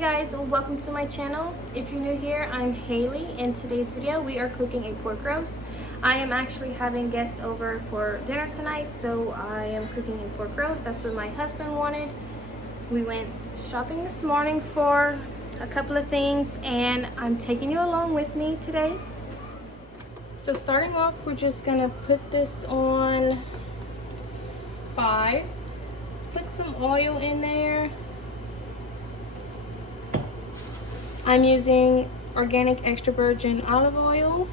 Hey guys, welcome to my channel. If you're new here, I'm Haley. In today's video, we are cooking a pork roast. I am actually having guests over for dinner tonight, so I am cooking a pork roast. That's what my husband wanted. We went shopping this morning for a couple of things, and I'm taking you along with me today. So starting off, we're just gonna put this on 5. Put some oil in there. I'm using organic extra virgin olive oil.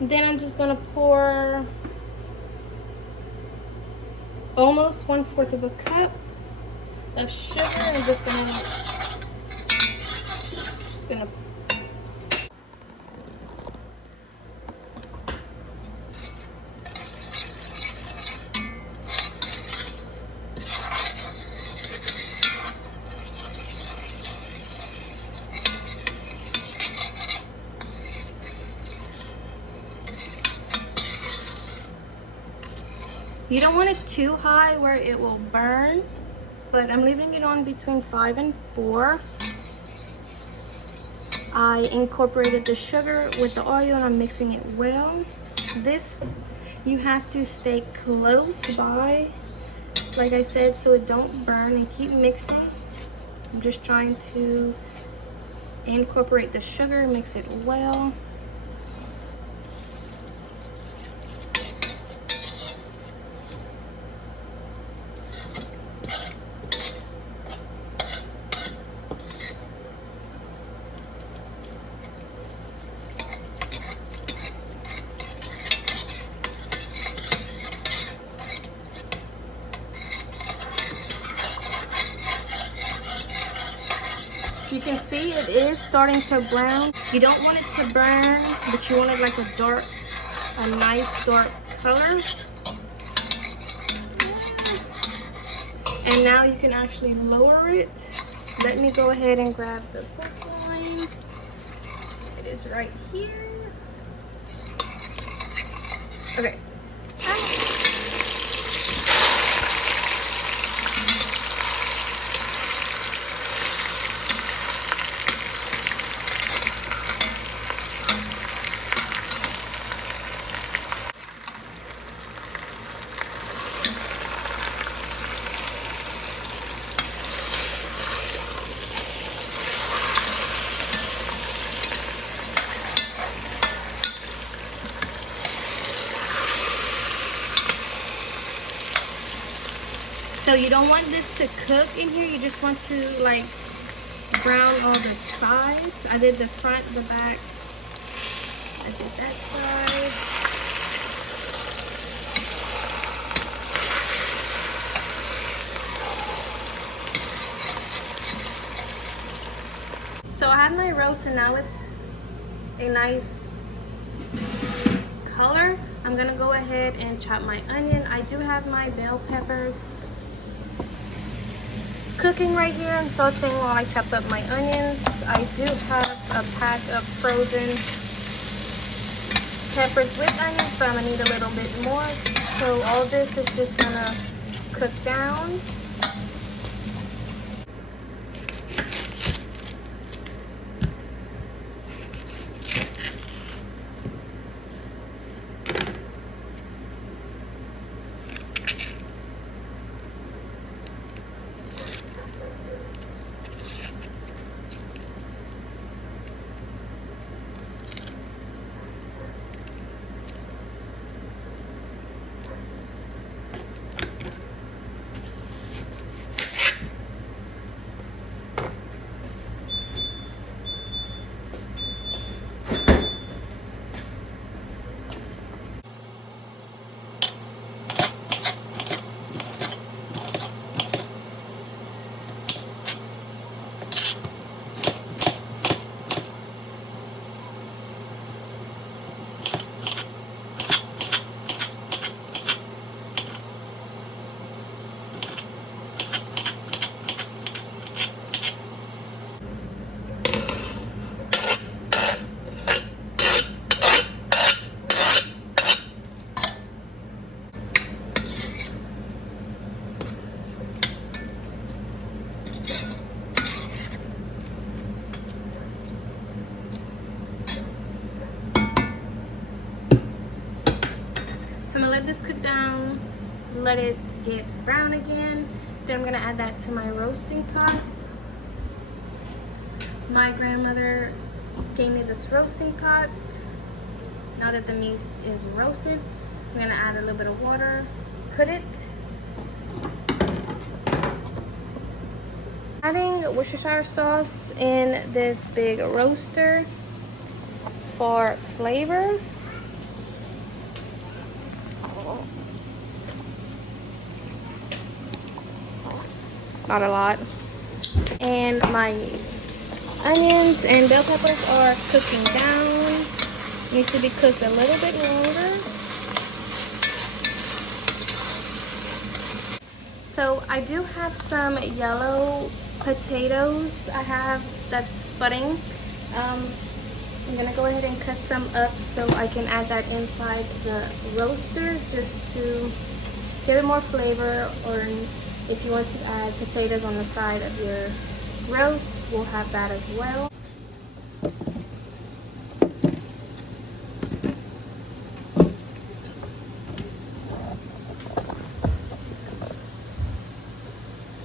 Then I'm just gonna pour almost 1/4 of a cup of sugar. I'm just gonna You don't want it too high where it will burn, but I'm leaving it on between 5 and 4. I incorporated the sugar with the oil and I'm mixing it well. This, you have to stay close by, like I said, so it don't burn, and keep mixing. I'm just trying to incorporate the sugar, mix it well. You can see it is starting to brown. You don't want it to burn, but you want it like a nice dark color. And now you can actually lower it. Let me go ahead and grab the pork loin. It is right here. Okay. So you don't want this to cook in here, you just want to like brown all the sides. I did the front, the back, I did that side. So I have my roast and now it's a nice color. I'm gonna go ahead and chop my onion. I do have my bell peppers cooking right here and sauteing while I chop up my onions. I do have a pack of frozen peppers with onions, but I'm gonna need a little bit more. So all this is just gonna cook down. this cook down, let it get brown again. Then I'm gonna add that to my roasting pot. My grandmother gave me this roasting pot. Now that the meat is roasted, I'm gonna add a little bit of water, put it. Adding Worcestershire sauce in this big roaster for flavor. Not a lot. And my onions and bell peppers are cooking down. Needs to be cooked a little bit longer. So I do have some yellow potatoes I have that's spudding. I'm gonna go ahead and cut some up so I can add that inside the roaster just to give it more flavor, or if you want to add potatoes on the side of your roast, we'll have that as well.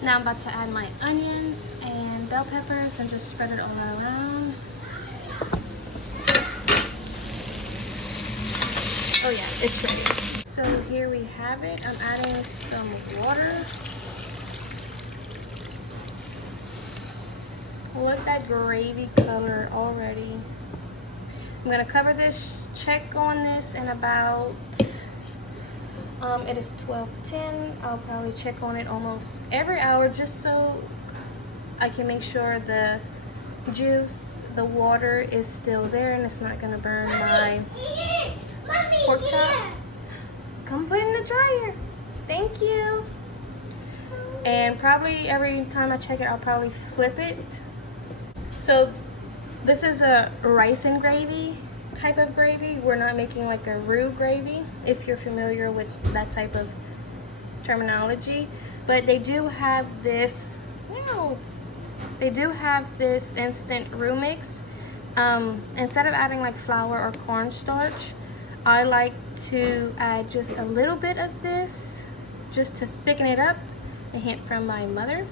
Now I'm about to add my onions and bell peppers and just spread it all around. Oh yeah, it's ready. So here we have it. I'm adding some water. Look at that gravy color already. I'm gonna cover this, check on this in about, it is 12:10. I'll probably check on it almost every hour just so I can make sure the juice, the water is still there and it's not gonna burn my pork chop. Come put it in the dryer. Thank you. And probably every time I check it, I'll probably flip it. So this is a rice and gravy type of gravy. We're not making like a roux gravy, if you're familiar with that type of terminology. But they do have this, they do have this instant roux mix. Instead of adding like flour or cornstarch, I like to add just a little bit of this just to thicken it up. A hint from my mother.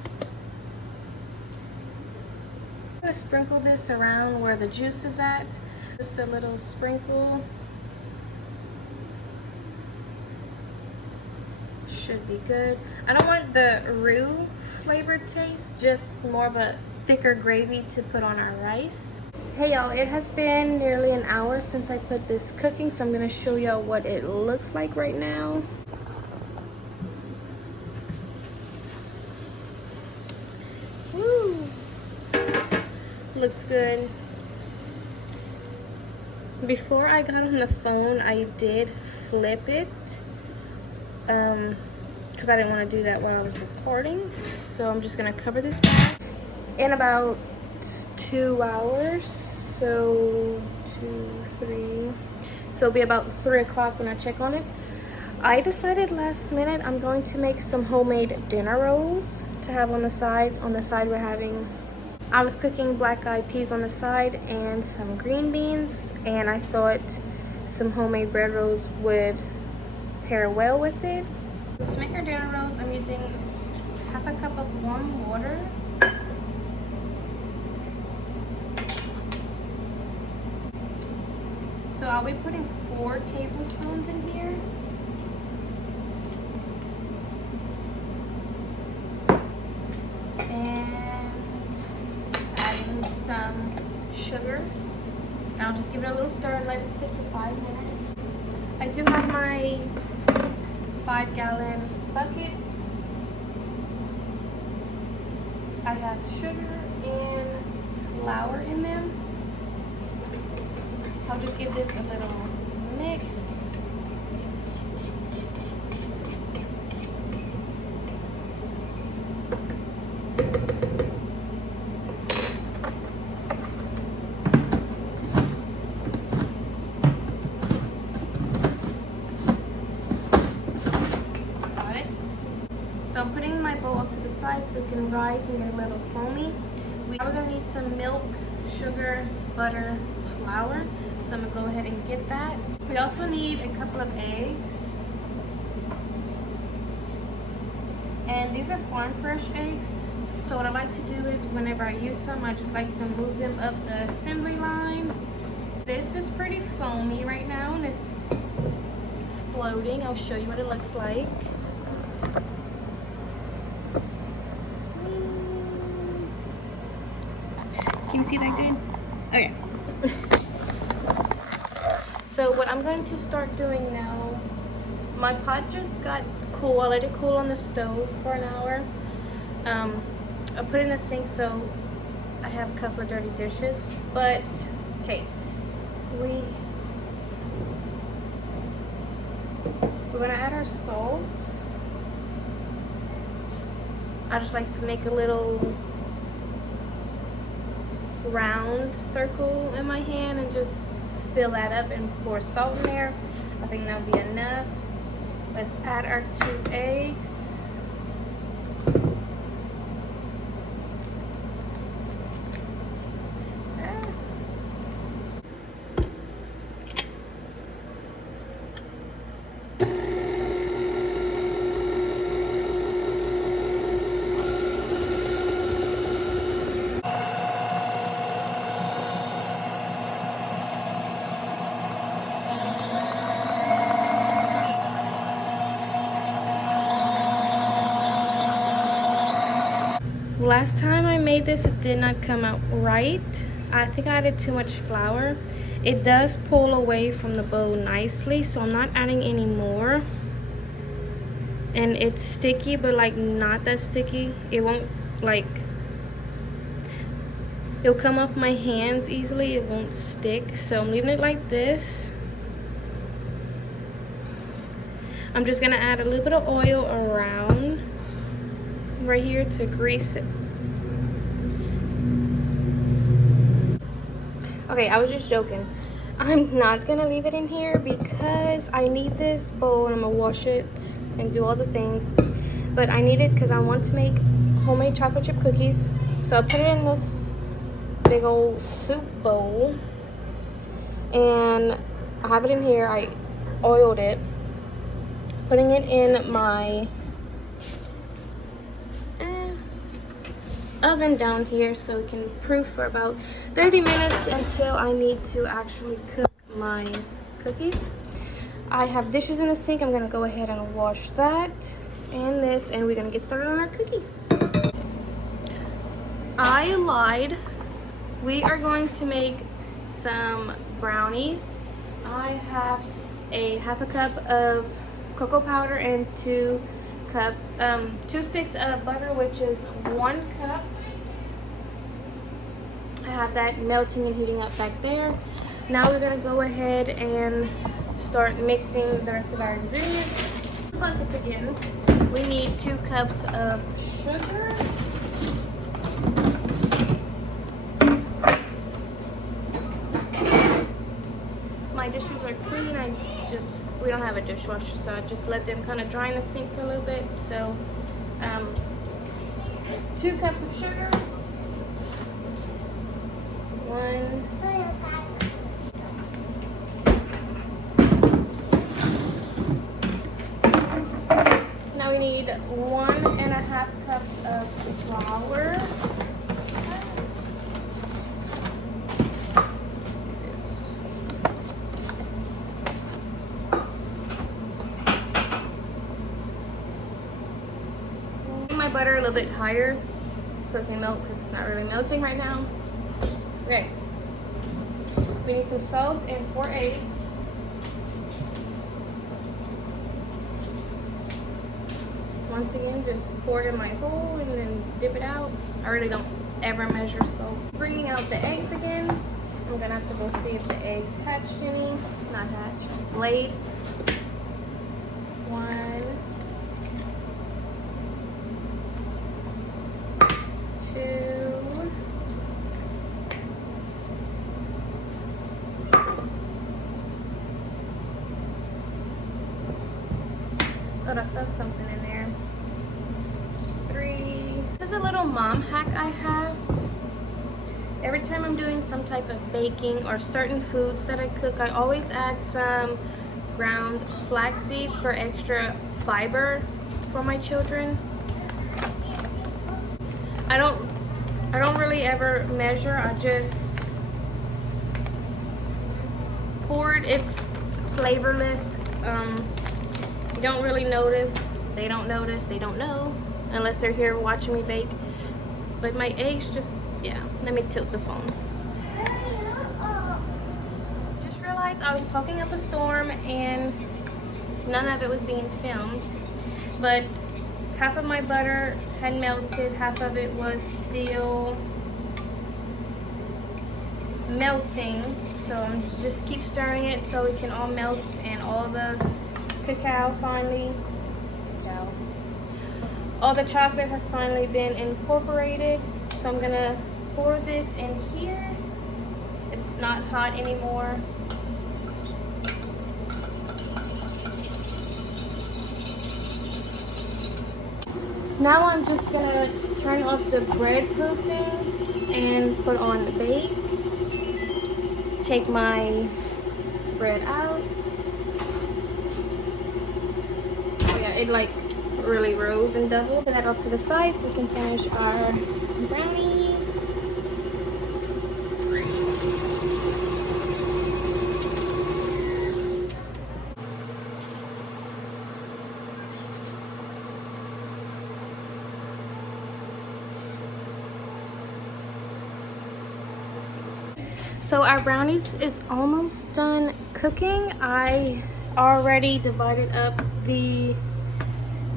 I'm gonna sprinkle this around where the juice is at. Just a little sprinkle. Should be good. I don't want the roux flavored taste, just more of a thicker gravy to put on our rice. Hey y'all, it has been nearly an hour since I put this cooking, so I'm gonna show y'all what it looks like right now. Woo! Looks good. Before I got on the phone, I did flip it because I didn't want to do that while I was recording. So I'm just gonna cover this back. In about 2 hours, so 2, 3, so it'll be about 3 o'clock when I check on it. I decided last minute I'm going to make some homemade dinner rolls to have on the side. On the side I was cooking black eyed peas on the side and some green beans, and I thought some homemade bread rolls would pair well with it. To make our dinner rolls, I'm using half a cup of warm water. So I'll be putting 4 tablespoons in here. And adding some sugar. I'll just give it a little stir and let it sit for 5 minutes. I do have my 5-gallon buckets. I have sugar and flour in them. I'll just give this a little mix. Got it. So I'm putting my bowl up to the side so it can rise and get a little foamy. We're going to need some milk, sugar, butter, flour. So I'm going to go ahead and get that. We also need a couple of eggs. And these are farm fresh eggs. So what I like to do is whenever I use some, I just like to move them up the assembly line. This is pretty foamy right now and it's exploding. I'll show you what it looks like. Can you see that good? Okay. So what I'm going to start doing now, my pot just got cool. I let it cool on the stove for an hour. I put it in the sink so I have a couple of dirty dishes. But okay, we're gonna add our salt. I just like to make a little round circle in my hand and just fill that up and pour salt in there. I think that'll be enough. Let's add our 2 eggs. Last time I made this, it did not come out right. I think I added too much flour. It does pull away from the bowl nicely, so I'm not adding any more. And it's sticky, but like not that sticky. It won't like, it'll come off my hands easily. It won't stick, so I'm leaving it like this. I'm just gonna add a little bit of oil around right here to grease it. Okay, I was just joking. I'm not gonna leave it in here because I need this bowl and I'm gonna wash it and do all the things. But I need it because I want to make homemade chocolate chip cookies. So I put it in this big old soup bowl and I have it in here. I oiled it, putting it in my oven down here so it can proof for about 30 minutes until I need to actually cook my cookies. I have dishes in the sink. I'm gonna go ahead and wash that and this, and we're gonna get started on our cookies. I lied. We are going to make some brownies. I have a half a cup of cocoa powder and 2 sticks of butter, which is 1 cup. I have that melting and heating up back there. Now we're gonna go ahead and start mixing the rest of our ingredients. Buckets again. We need 2 cups of sugar. My dishes are clean. We don't have a dishwasher, so I just let them kind of dry in the sink for a little bit. So 2 cups of sugar, 1 now we need 1.5 cups of flour. Butter a little bit higher so it can melt because it's not really melting right now. Okay, we need some salt and 4 eggs. Once again, just pour it in my bowl and then dip it out. I really don't ever measure salt. Bringing out the eggs again. I'm gonna have to go see if the eggs hatched any. Not hatched, laid. 1, 2, thought I saw something in there. 3. This is a little mom hack I have. Every time I'm doing some type of baking or certain foods that I cook, I always add some ground flax seeds for extra fiber for my children. I don't really ever measure. I just poured. It's flavorless. You don't really notice. They don't notice. They don't know unless they're here watching me bake. But my eggs just, yeah. Let me tilt the phone. Just realized I was talking up a storm and none of it was being filmed. But half of my butter had melted. Half of it was still melting. So I'm just keep stirring it so it can all melt and all the all the chocolate has finally been incorporated. So I'm gonna pour this in here. It's not hot anymore. Now I'm just gonna turn off the bread proofing and put on the bake. Take my bread out. Oh yeah, it like really rose and doubled. Put that up to the side so we can finish our brownies. So our brownies is almost done cooking. I already divided up the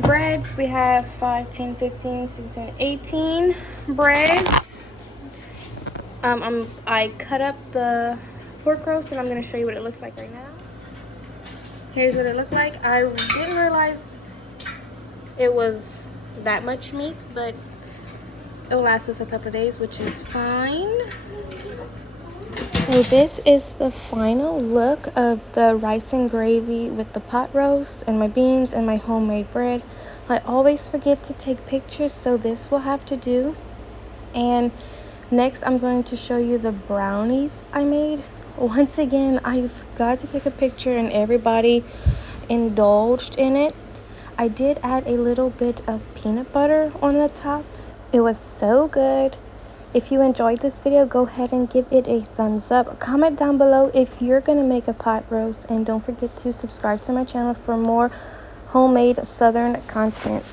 breads. We have 5, 10, 15, 16, 18 breads. I cut up the pork roast and I'm going to show you what it looks like right now. Here's what it looked like. I didn't realize it was that much meat, but it'll last us a couple of days, which is fine. So this is the final look of the rice and gravy with the pot roast and my beans and my homemade bread. I always forget to take pictures, so this will have to do. And next I'm going to show you the brownies I made. Once again, I forgot to take a picture and everybody indulged in it. I did add a little bit of peanut butter on the top. It was so good. If you enjoyed this video, go ahead and give it a thumbs up. Comment down below if you're going to make a pot roast. And don't forget to subscribe to my channel for more homemade southern content.